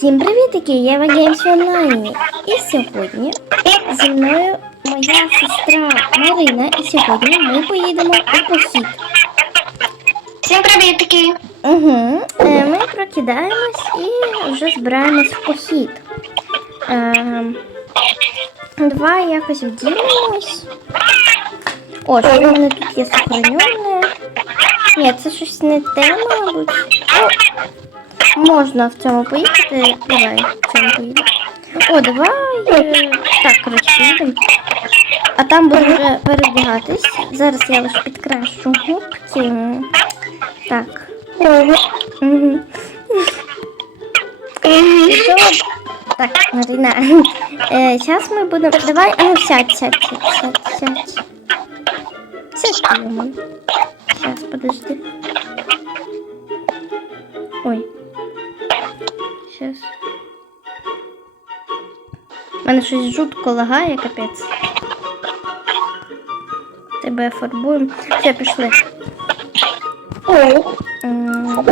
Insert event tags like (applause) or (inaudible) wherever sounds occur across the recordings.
Всім привітики! Я в Геймс онлайні. І сьогодні зі мною моя сестра Марина. І сьогодні ми поїдемо у похід. Всім привітки! Угу. Е, ми прокидаємось і вже збираємось в похід. Е, давай якось вділимось. О, що в мене тут є сохраненне. Ні, це щось не те, мабуть. О, можна в цьому поїхати. Давай в цьому поїдемо. О, давай. е, Так, коротше, поїдемо. А там будемо вже перебігатись. Зараз я лише підкрашу губки. Так. Угу. Так, Марина. Е, зараз ми будемо. Давай, а ну сядь, сядь, сядь, сядь, сядь. Сядь. Сейчас, подожди. Мене щось жутко лагає, капець. Тебе фарбуємо. Все, пішли. М,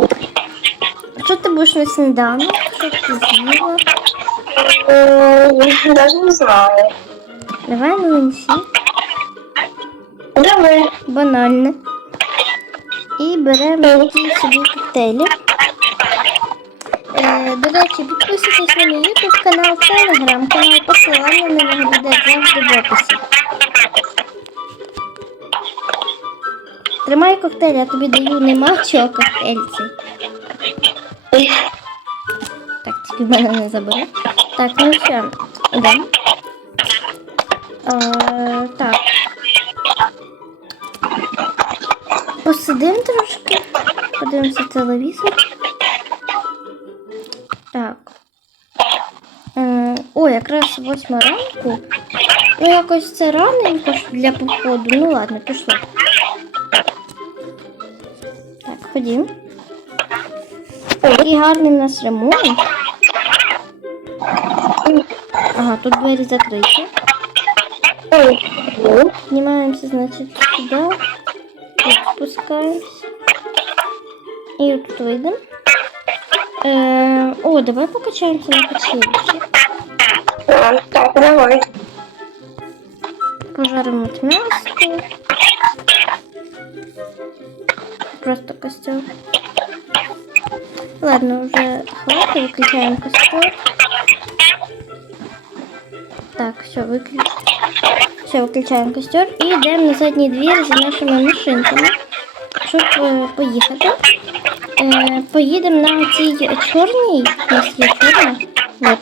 Що ти будеш на сніданок? Що ти з'їла? Даже не знаю. Давай млинці. Давай. Банальне. І беремо собі коктейлі. До речі, підписуйтесь на мій YouTube канал, Telegram канал, посилання на нього буде завжди в описі. Тримай коктейль, я тобі даю нема чого коктейльці. Так, тільки в мене не забере. Так, ну все, йдемо. Так. Посидим трошки, подивимося телевізор. О, якраз восьма ранку. Ну, якось це раненько для походу. Ну ладно, пішло. Так, ходім. Який гарний у нас ремонт. Ага, тут двері закриті. Піднімаємося, значить, сюди. Тут спускаємось. І тут вийдемо. Е, о, давай покачаємося на качелі. Так, давай. Пожаримо от м'ясо. Просто костер. Ладно, уже хватит, выключаем костер. Так, все, выключ... Все, выключаем костер и йдемо на задній двір за нашими машинками, щоб е, поїхати. Е, поїдемо на цій чорній. У нас є чорна. Вот.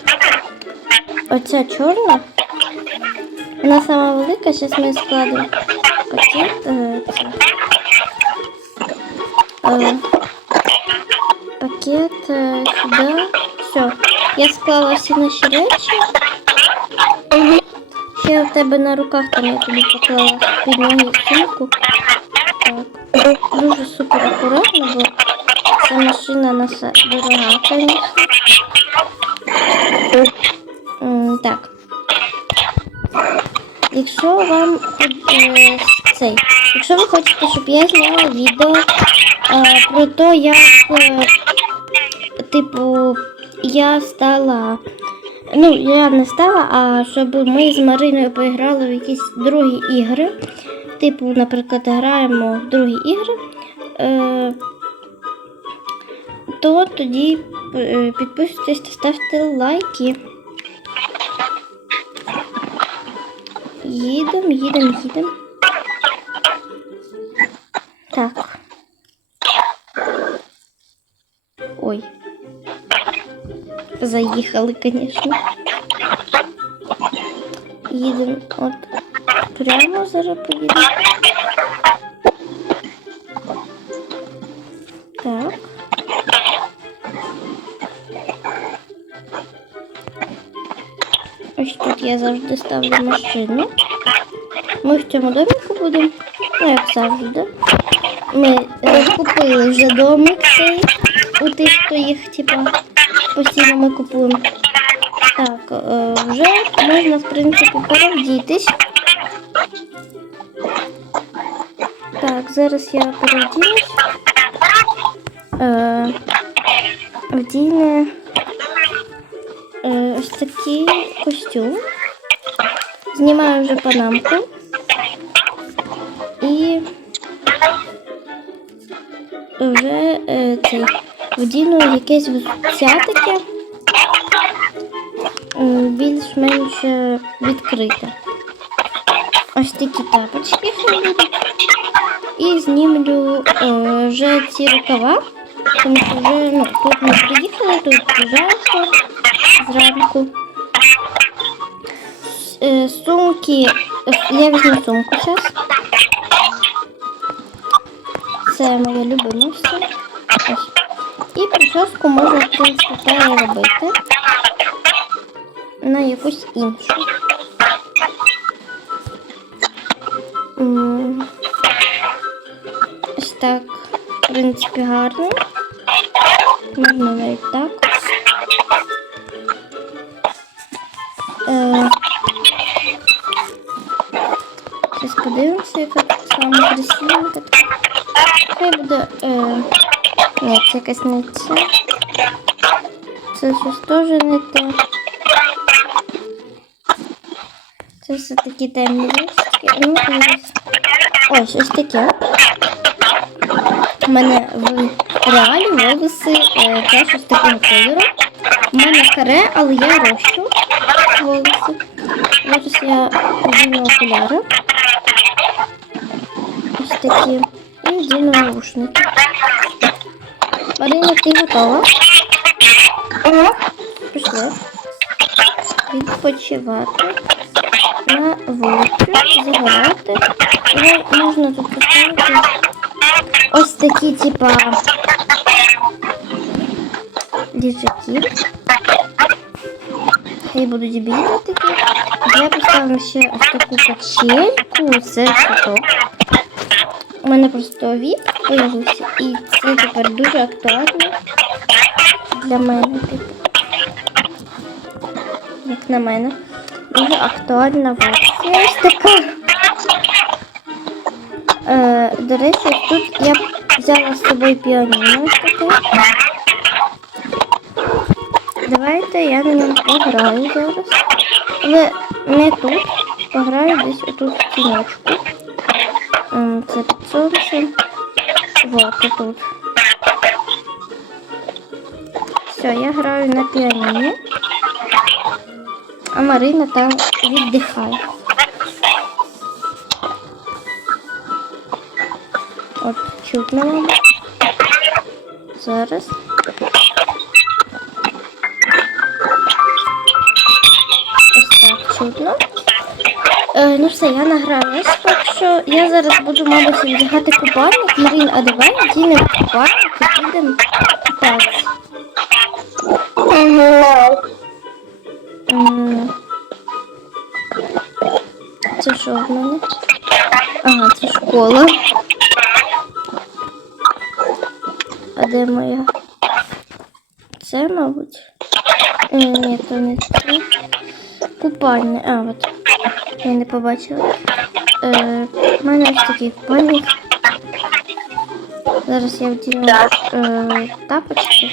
Оця чорна. Вона сама велика, зараз ми складемо пакет. Е. Е, пакет е, сюди. Все. Я склала всі наші речі. Ще в тебе на руках там я тобі поклала під ноги сумку. Дуже супер акуратно, бо ця машина наша дорога, звісно. Хочете, щоб я зняла відео е, про те, як е, типу я стала. Ну, я не стала, а щоб ми з Мариною поіграли в якісь другі ігри. Типу, наприклад, граємо в другі ігри, е, то тоді е, підписуйтесь та ставте лайки. Їдемо, їдемо, їдемо. Так. Ой. Заїхали, звісно. Їдемо от прямо зараз поїдемо. Так. Ось тут я завжди ставлю машину. Ми в цьому домику будемо. Ну, як завжди. Ми е, купили вже домик цей у тих, хто їх, типа, постійно ми купуємо. Так, е, вже можна, в принципі, перевдітись. Так, зараз я перевдінусь. Е, вдіне е, ось такий костюм. Знімаю вже панамку. Вдіну якесь взуття таке м, більш-менш е, відкрите. Ось такі тапочки будуть. І знімлю е, вже ці рукава, тому що вже ну, тут ми приїхали, тут жарко зранку. Е, Сумки, е, я візьму сумку зараз. Це моя любима все. Ось. І прическу можна, переробити на якусь іншу. Ось так, в принципі, гарно. Можна навіть так. Е, Зараз подивимося, яка саме красивенька. Хай буде. Е, ні, це якась не це. Це щось теж не те. Це все такі темні річки. Ну, ось. Ось ось таке. У мене в реалі волоси е, теж ось такого кольору. У мене каре, але я рощу волоси. Зараз я вдіну окуляри. Ось такі. І вдіну наушники. Марина, ти готова? Угу. Пішли. Відпочивати на вулицю, загорати. І можна тут поставити ось такі, типа, ліжаки. Хай будуть білі такі. Я поставила ще ось таку качельку, це каток. У мене просто віп появився, і це тепер дуже актуально для мене, типу. Як на мене. Дуже актуальна версія. Ось така. Е, до речі, тут я взяла з собою піаніно ось таке. Давайте я на ньому пограю зараз. Але не тут. Пограю десь отут в тіночку. Ем, Це під сонцем. Вот и тут. Все, я граю на піаніно. А Марина там віддихає. От чутно вам. Зараз. Ну все, я награлась, так що я зараз буду, мабуть, вдягати купальник. Марин, а давай одінемо купальник і підемо купатися. Це що в мене? Ага, це школа. А де моя? Це, мабуть. Е, Ні, то не це. Купальне. А, от. Я не побачила. Е, в мене ось такий купальник. Зараз я вдіну е, тапочки.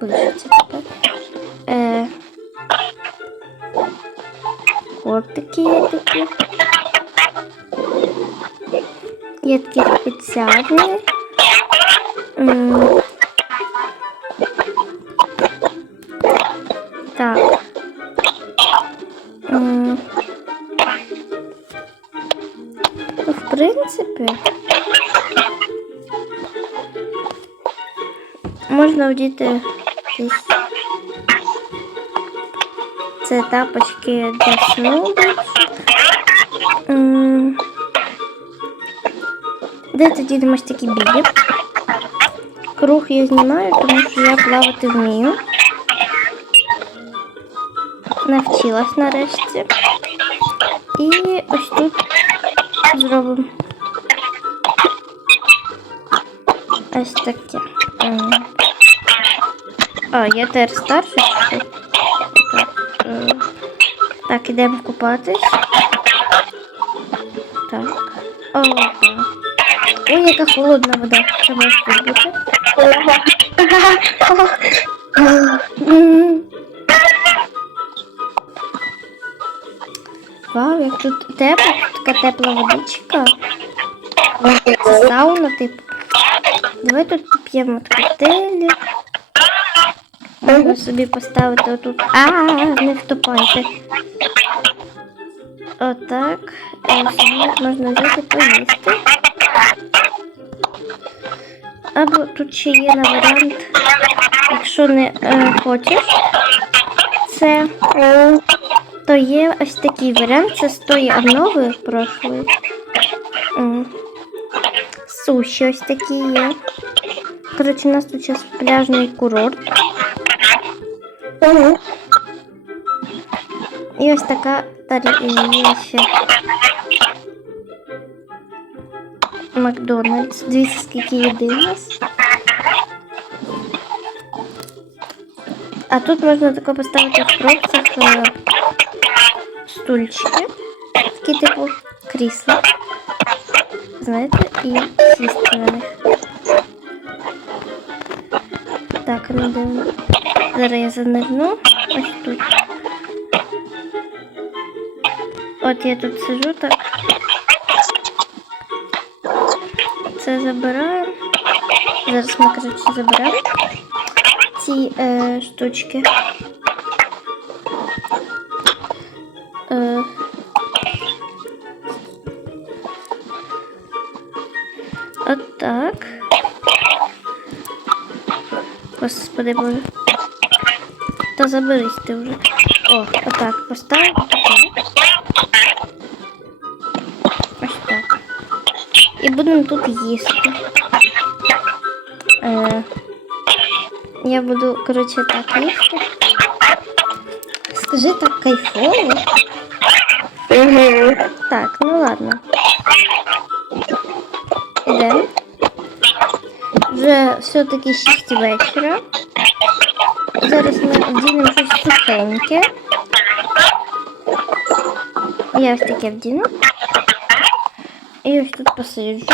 Пишется так. Э, котики є такі. Є такі спеціальні. Так. Ну, в принципі, можна вдіти це тапочки для сну. Де тоді думаєш такі білі? Круг я знімаю, тому що я плавати вмію. Навчилась нарешті. І ось тут зробимо. Ось таке. А, я тепер старший. Е, так, ідемо купатись. Так. Ага. Ой, яка холодна вода. Ось тут бути. Вау, як тут тепло, така тепла водичка. Це сауна, типу. Давай тут поп'ємо коктейлі. Можна собі поставити отут. А, не втопайте. Отак. І можна взяти поїсти. Або тут ще є на варіант, якщо не е, хочеш, це то є ось такий варіант, це з тої обнови прошлої. М. Суші ось такі є. Коротше, у нас тут зараз пляжний курорт. І ось така тарілка. ще. Макдональдс. Дивіться, скільки їди у нас. А тут можна тако поставити в пробцях е, стульчики. Такі типу крісла. Знаєте, і сісти на них. Так, ну дивно. Зараз я занирну. Ось тут. От я тут сижу так. Це забираємо. Зараз ми, коротше, заберемо ці е, штучки. Е, от так. Господи боже. Та заберись ти вже. О, отак поставимо. Ось так. І будемо тут їсти. Е, я буду, коротше, так їсти. Скажи так кайфово. Так, ну ладно. Ідемо. Вже все-таки 6 вечора. Зараз ми вдінемо щось сухеньке. Я ось таке вдіну. І ось тут посиджу.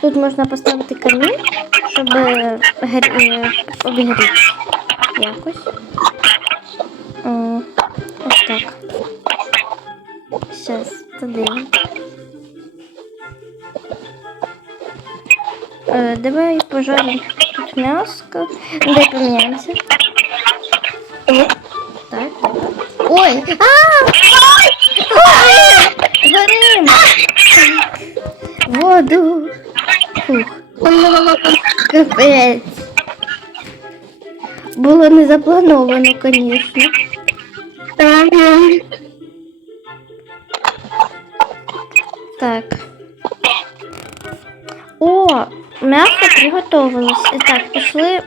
Тут можна поставити камін, щоб е, е, обігріти якось. Ось так. Зараз туди. Е, давай пожаримо тут м'яско. Дай поміняємося. Так. Ой! А! Ой! Горим! Воду! Фух. Капець. Було не заплановано, звісно. Так. О, м'ясо приготовилось. І так, пішли.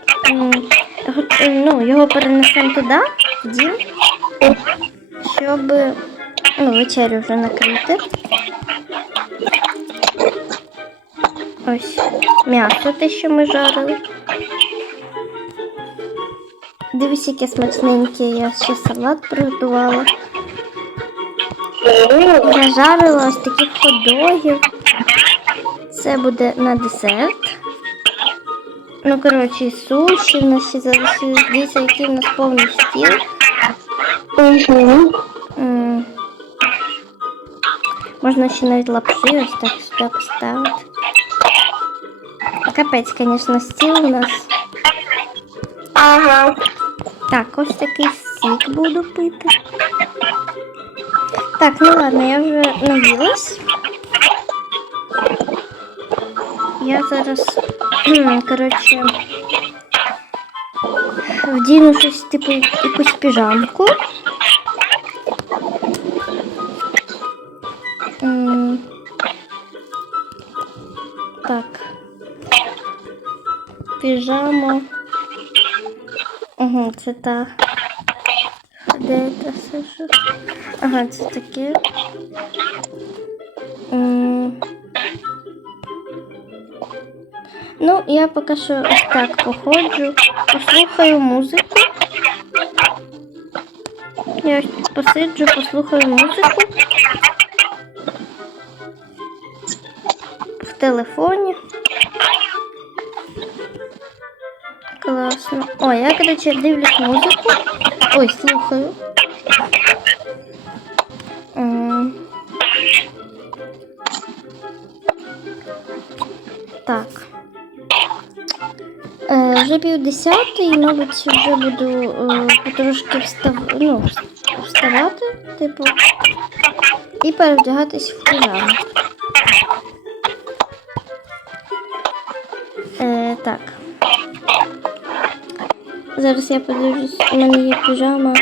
е, Ну, його перенесемо туди, в дім, щоб ну, вечерю вже накрити. Ось м'ясо те, що ми жарили. Дивись, яке смачненьке, я ще салат приготувала. Зажарила ось таких хот-догів. Це буде на десерт. Ну, коротше, і суші в нас ще залишились. Дивіться, який в нас повний стіл. М. Можна ще навіть лапши ось так сюди поставити. Капець, звісно, стіл у нас. Ага. Так, ось такий сік буду пити. Так, ну ладно, я вже наїлась. Я зараз, кхм, коротше, вдіну щось типу якусь піжамку. М, Так. Піжама. Угу, це та Де це сижу? Ага, це таке. Ну, я поки що ось так походжу, послухаю музику. Я ось посиджу, послухаю музику. В телефоні. Класно. О, я, короче, дивлюсь музику. Ой, слухаю. Вже пів десятий, мабуть, вже буду е, потрошки встав... ну, вставати, типу, і перевдягатись в піжаму. Е, так. Зараз я подивлюсь, у мене є піжама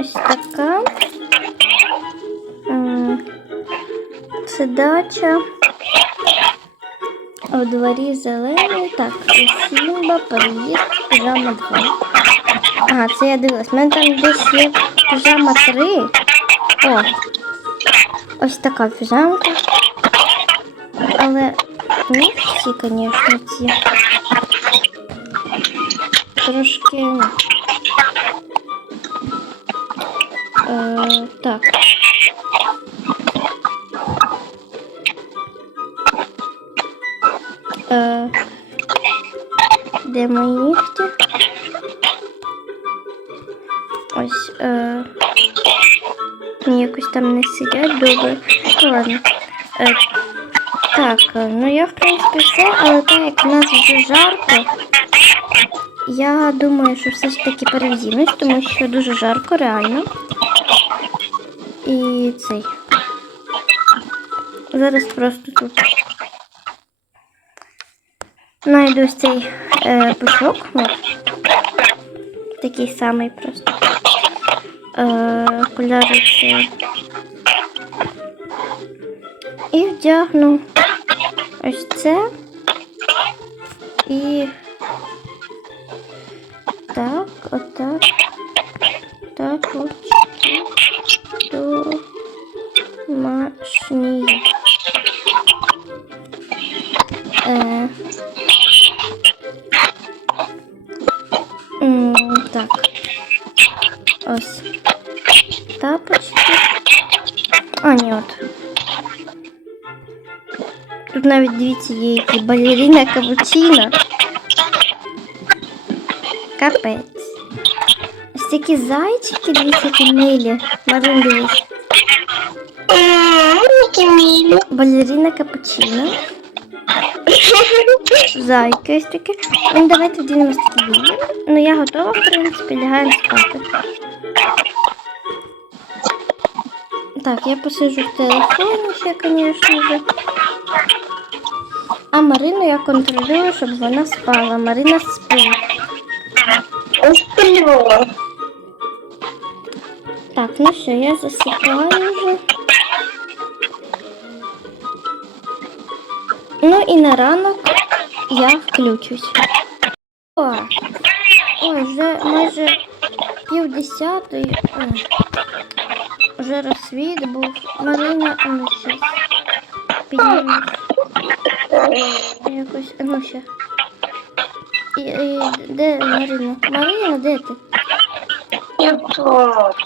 ось така. М, Це дача. У дворі зелений. Так, Сімба, переїзд, піжама 2. Ага, це я дивилась. У мене там десь є піжама 3. О, ось така піжамка. Але не всі, звісно, ці. Трошки. Е, так. Мої нігті? Ось. Е, якось там не сидять добре. Ну ладно. Е, так, е, ну я в принципі все, але так як в нас вже жарко, я думаю, що все ж таки перевзімусь, тому що дуже жарко, реально. І цей. Зараз просто тут Найду цей е, пушок. От. Такий самий просто. Е, це. І вдягну ось це. І так, отак. Так, от. Домашній. Навіть дивіться, є які балерина капучино. Капець. Ось такі зайчики, дивіться, які милі. Марин, дивись. Балерина капучино. Зайки ось такі. Ну, давайте вдінемось такі білі. Ну, я готова, в принципі, лягаємо спати. Так, я посижу в телефоні ще, звісно. А Марину я контролюю, щоб вона спала. Марина спить. Сплю. Так, ну все, я засыпаю уже. Ну і на ранок я включусь. О, ой, вже майже пів десятої. Вже розсвіт був. Марина, ну щас. Піднімусь. Якось, ну ще. І, і, де Марина? Марина, де ти? Я тут.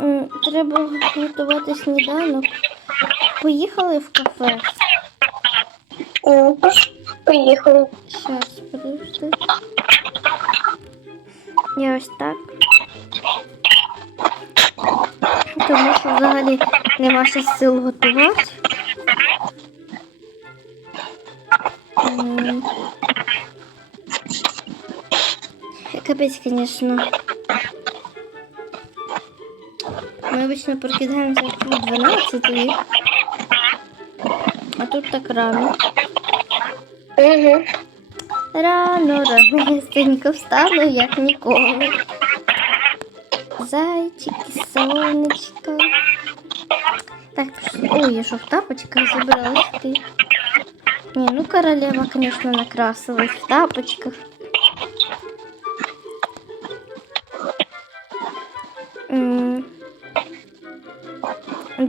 М, Треба готувати сніданок. Поїхали в кафе. М, Поїхали. Щас, подожди. Я ось так. Тому що взагалі не ваша сил готувати. Капець, звісно. Ми обично прокидаємося в 12 а тут так рано. Угу. Рано, ранесенько (laughs) встану, як ніколи. Зайчики, сонечко. Так, ой, я що в тапочках забралась ти. Ні, ну королева, конечно, накрасилась в тапочках.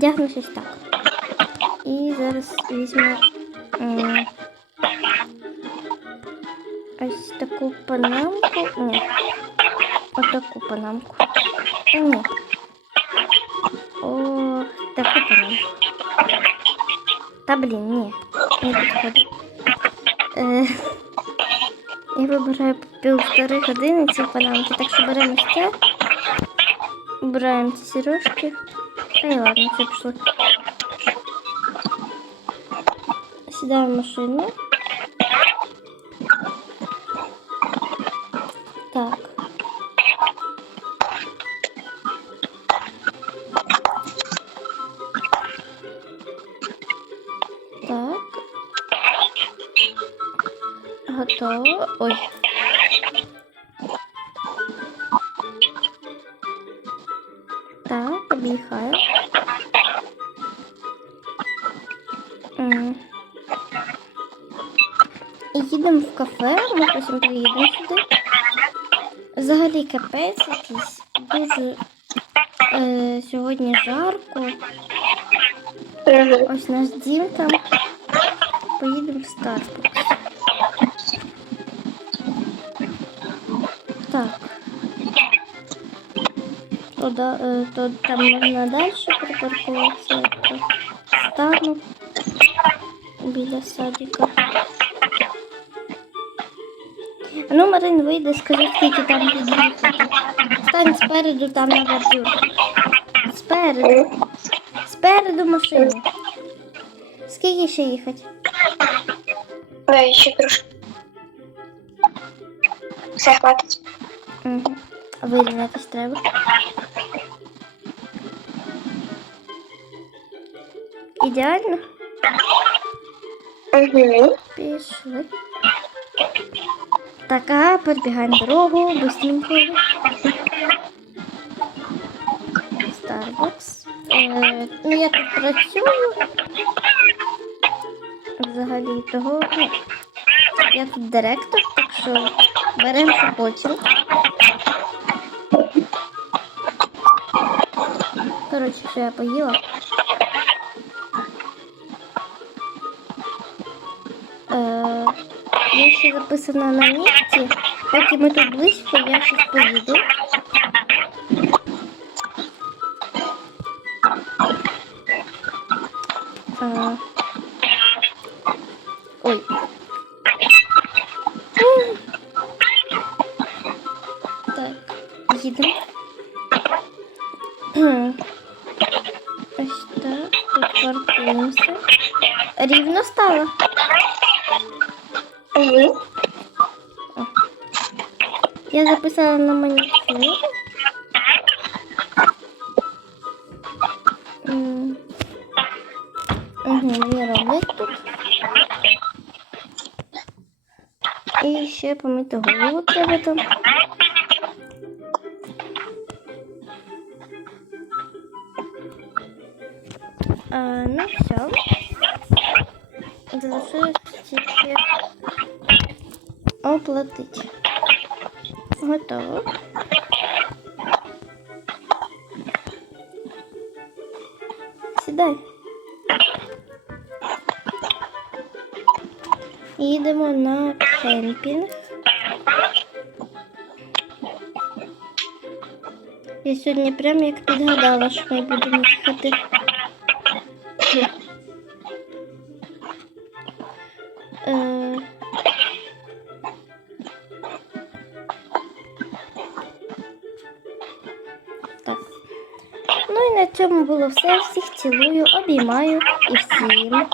Одягнусь ось так. І зараз візьму м, ось таку панамку. Ні. Отаку панамку. Та ні. О, таку панамку. Та блін, ні. Не підходить. Е, я вибираю півтори години ці панамки, так що беремо ось це. Убираємо ці сережки. Та й ладно, все пішло. Сідаємо в машину. Так. Так. Готово. Ой. Потім приїдемо сюди. Взагалі капець якийсь. Дуже е, сьогодні жарко. Ось наш дім там. Поїдемо в Starbucks. Так. То, да, е, то там можна далі припаркуватися. Стану біля садика. А ну, Марин, вийди, скажи, скільки там під'їхати. Стань спереду, там на бордюр. Спереду. Спереду машини. Скільки ще їхати? Дай ще трошки. Все хватить. Угу. Вирівнятись треба. Ідеально? Угу. Пішли. Так, а, перебігаємо дорогу, быстренько. Starbucks. Е, ну, я тут працюю. Взагалі того. Ну, я тут директор, так що беремо потім. Коротше, що я поїла. я ще записана на місці. Поки ми тут близько, я щось поїду. Е, ой. М. Так, їдемо. Кхм. Ось так, тут паркуємося. Рівно стало. Угу. Записала на манікюр. Угу, мені роблять тут. І ще помити голову треба там. А, ну все. Залишилось тільки оплатити. Готово. Сідай. Їдемо на кемпінг. Я сьогодні прям як підгадала, що ми будемо їхати. Все. Всіх цілую, обіймаю і всім!